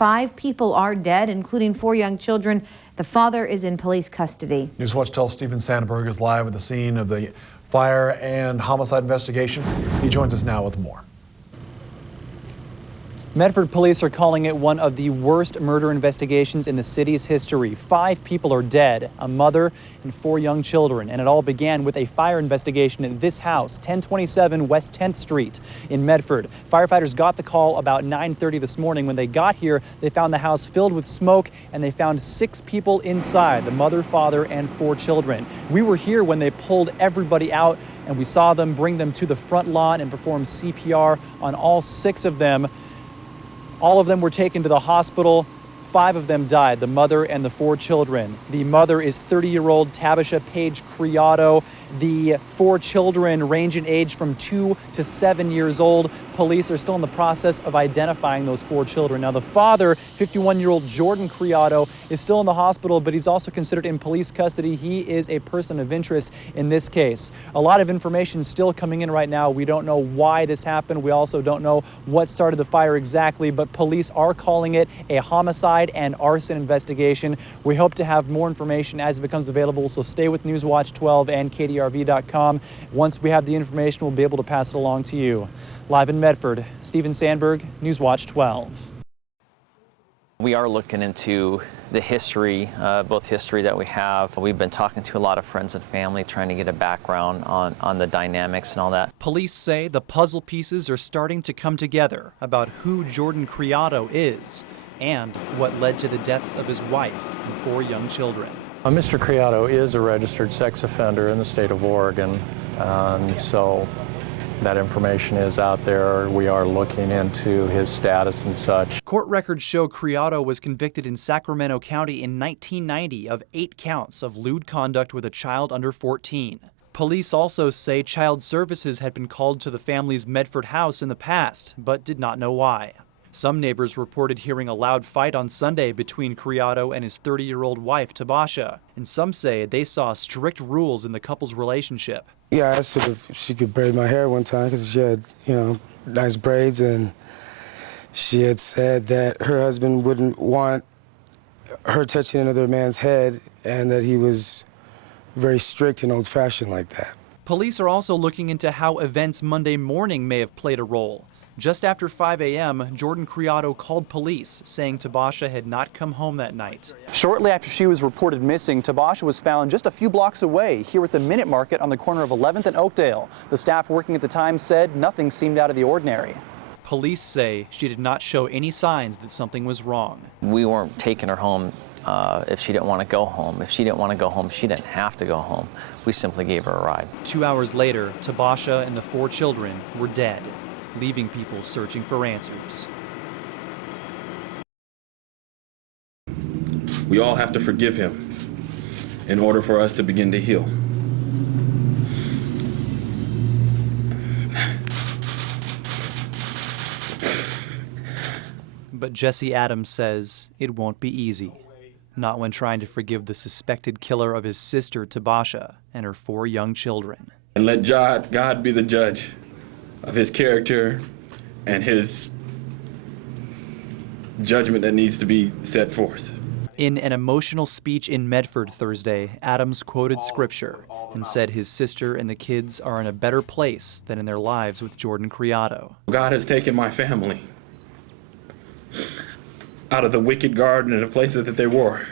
5 people are dead, including 4 young children. The father is in police custody. Newswatch 12's Stephen Sandberg is live at the scene of the fire and homicide investigation. He joins us now with more. Medford police are calling it one of the worst murder investigations in the city's history. 5 people are dead, a mother and 4 young children. And it all began with a fire investigation in this house, 1027 West 10th Street in Medford. Firefighters got the call about 9:30 this morning. When they got here, they found the house filled with smoke, and they found 6 people inside, the mother, father, and 4 children. We were here when they pulled everybody out, and we saw them bring them to the front lawn and perform CPR on all 6 of them. All of them were taken to the hospital. 5 of them died, the mother and the 4 children. The mother is 30-year-old Tabasha Criado. The 4 children range in age from 2 to 7 years old. Police are still in the process of identifying those 4 children. Now, the father, 51-year-old Jordan Criado, is still in the hospital, but he's also considered in police custody. He is a person of interest in this case. A lot of information still coming in right now. We don't know why this happened. We also don't know what started the fire exactly, but police are calling it a homicide and arson investigation. We hope to have more information as it becomes available, so stay with Newswatch 12 and KDRV.com. Once we have the information, we'll be able to pass it along to you. Live in Medford, Stephen Sandberg, Newswatch 12. We are looking into the history, both history that we have. We've been talking to a lot of friends and family, trying to get a background on the dynamics and all that. Police say the puzzle pieces are starting to come together about who Jordan Criado is and what led to the deaths of his wife and 4 young children. Mr. Criado is a registered sex offender in the state of Oregon, and so that information is out there. We are looking into his status and such. Court records show Criado was convicted in Sacramento County in 1990 of 8 counts of lewd conduct with a child under 14. Police also say child services had been called to the family's Medford house in the past, but did not know why. Some neighbors reported hearing a loud fight on Sunday between Criado and his 30-year-old wife, Tabasha, and some say they saw strict rules in the couple's relationship. Yeah, I asked her if she could braid my hair one time because she had, nice braids, and she had said that her husband wouldn't want her touching another man's head and that he was very strict and old-fashioned like that. Police are also looking into how events Monday morning may have played a role. Just after 5 a.m., Jordan Criado called police, saying Tabasha had not come home that night. Shortly after she was reported missing, Tabasha was found just a few blocks away, here at the Minute Market on the corner of 11th and Oakdale. The staff working at the time said nothing seemed out of the ordinary. Police say she did not show any signs that something was wrong. We weren't taking her home if she didn't want to go home. If she didn't want to go home, she didn't have to go home. We simply gave her a ride. 2 hours later, Tabasha and the 4 children were dead, leaving people searching for answers. We all have to forgive him in order for us to begin to heal. But Jesse Adams says it won't be easy, not when trying to forgive the suspected killer of his sister, Tabasha, and her 4 young children. And let God be the judge of his character and his judgment that needs to be set forth. In an emotional speech in Medford Thursday, Adams quoted scripture and said his sister and the kids are in a better place than in their lives with Jordan Criado. God has taken my family out of the wicked garden and the places that they were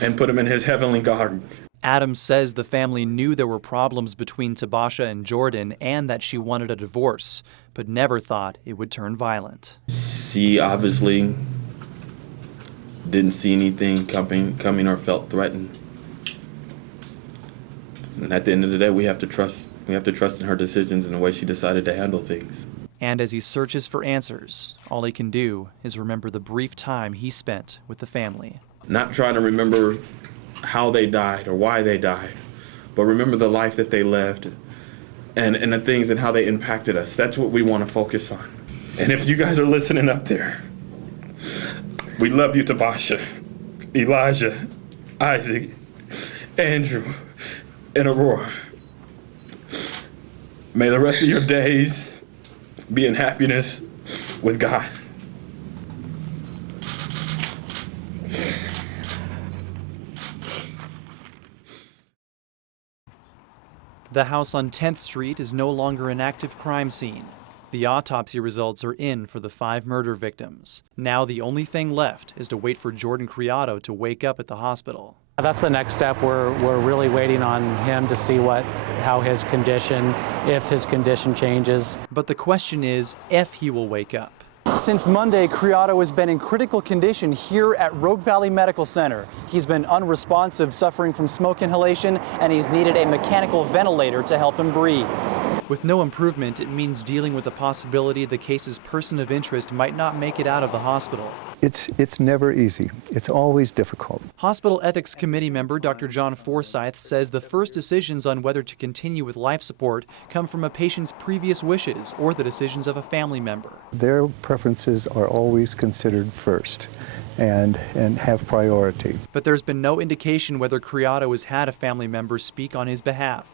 and put them in his heavenly garden. Adams says the family knew there were problems between Tabasha and Jordan and that she wanted a divorce, but never thought it would turn violent. She obviously didn't see anything coming or felt threatened. And at the end of the day, we have to trust in her decisions and the way she decided to handle things. And as he searches for answers, all he can do is remember the brief time he spent with the family. Not trying to remember how they died or why they died, but remember the life that they lived and the things and how they impacted us. That's what we want to focus on. And if you guys are listening up there, we love you, Tabasha, Elijah, Isaac, Andrew, and Aurora. May the rest of your days be in happiness with God. The house on 10th Street is no longer an active crime scene. The autopsy results are in for the 5 murder victims. Now the only thing left is to wait for Jordan Criado to wake up at the hospital. That's the next step. We're really waiting on him to see how his condition, if his condition changes. But the question is if he will wake up. Since Monday, Criado has been in critical condition here at Rogue Valley Medical Center. He's been unresponsive, suffering from smoke inhalation, and he's needed a mechanical ventilator to help him breathe. With no improvement, it means dealing with the possibility the case's person of interest might not make it out of the hospital. It's never easy. It's always difficult. Hospital Ethics Committee member Dr. John Forsyth says the first decisions on whether to continue with life support come from a patient's previous wishes or the decisions of a family member. Their preferences are always considered first and have priority. But there's been no indication whether Criado has had a family member speak on his behalf.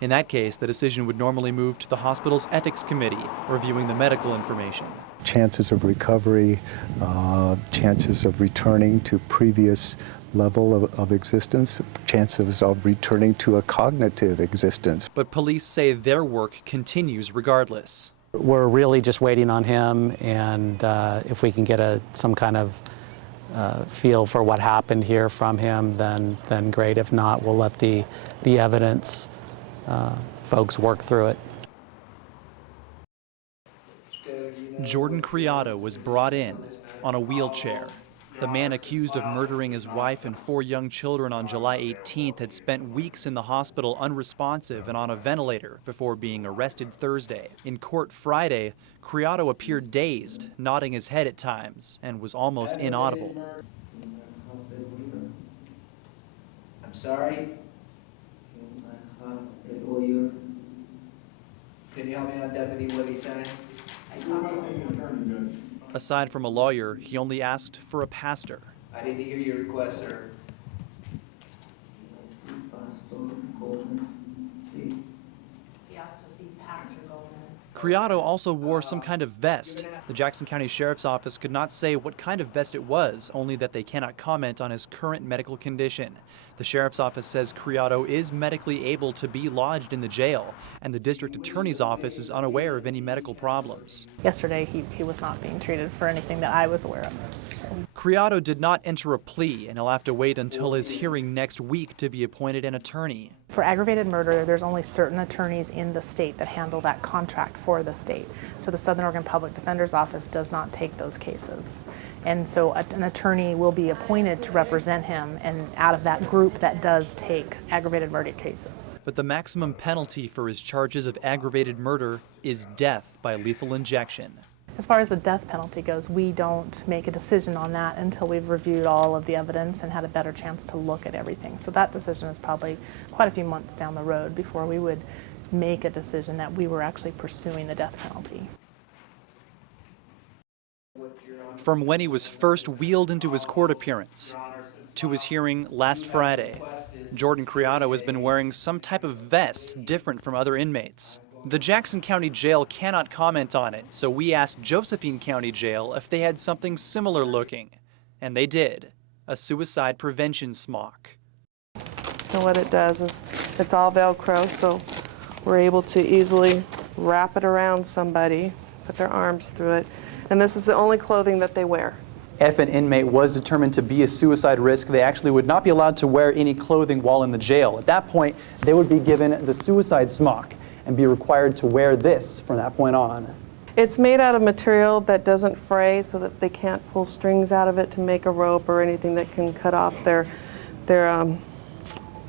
In that case, the decision would normally move to the hospital's ethics committee, reviewing the medical information. Chances of recovery, chances of returning to previous level of existence, chances of returning to a cognitive existence. But police say their work continues regardless. We're really just waiting on him, and if we can get some kind of feel for what happened here from him, then great. If not, we'll let the evidence folks work through it. Jordan Criado was brought in on a wheelchair. The man accused of murdering his wife and 4 young children on July 18th had spent weeks in the hospital unresponsive and on a ventilator before being arrested Thursday. In court Friday, Criado appeared dazed, nodding his head at times, and was almost inaudible. I'm sorry. Can you help me out, Deputy? What he's saying? Aside from a lawyer, he only asked for a pastor. I didn't hear your request, sir. He asked to see Pastor Gomez. Criado also wore some kind of vest. The Jackson County Sheriff's Office could not say what kind of vest it was, only that they cannot comment on his current medical condition. The Sheriff's Office says Criado is medically able to be lodged in the jail, and the District Attorney's Office is unaware of any medical problems. Yesterday, he was not being treated for anything that I was aware of. Criado did not enter a plea, and he'll have to wait until his hearing next week to be appointed an attorney. For aggravated murder, there's only certain attorneys in the state that handle that contract for the state. So the Southern Oregon Public Defender's Office does not take those cases. And so an attorney will be appointed to represent him, and out of that group that does take aggravated murder cases. But the maximum penalty for his charges of aggravated murder is death by lethal injection. As far as the death penalty goes, we don't make a decision on that until we've reviewed all of the evidence and had a better chance to look at everything. So that decision is probably quite a few months down the road before we would make a decision that we were actually pursuing the death penalty. From when he was first wheeled into his court appearance to his hearing last Friday, Jordan Criado has been wearing some type of vest different from other inmates. The Jackson County Jail cannot comment on it, so we asked Josephine County Jail if they had something similar looking. And they did, a suicide prevention smock. And what it does is it's all Velcro, so we're able to easily wrap it around somebody, put their arms through it. And this is the only clothing that they wear. If an inmate was determined to be a suicide risk, they actually would not be allowed to wear any clothing while in the jail. At that point, they would be given the suicide smock and be required to wear this from that point on. It's made out of material that doesn't fray, so that they can't pull strings out of it to make a rope or anything that can cut off their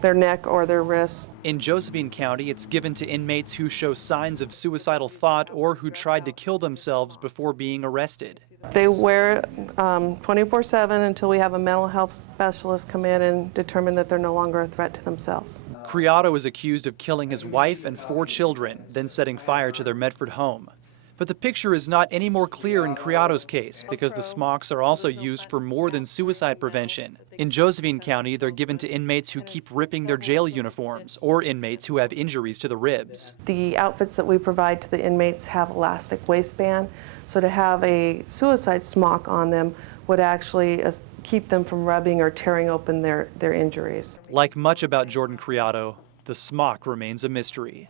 neck or their wrists. In Josephine County, it's given to inmates who show signs of suicidal thought or who tried to kill themselves before being arrested. They wear it 24/7 until we have a mental health specialist come in and determine that they're no longer a threat to themselves. Criado is accused of killing his wife and 4 children, then setting fire to their Medford home. But the picture is not any more clear in Criado's case because the smocks are also used for more than suicide prevention. In Josephine County, they're given to inmates who keep ripping their jail uniforms or inmates who have injuries to the ribs. The outfits that we provide to the inmates have elastic waistband, so to have a suicide smock on them would actually keep them from rubbing or tearing open their injuries. Like much about Jordan Criado, The smock remains a mystery.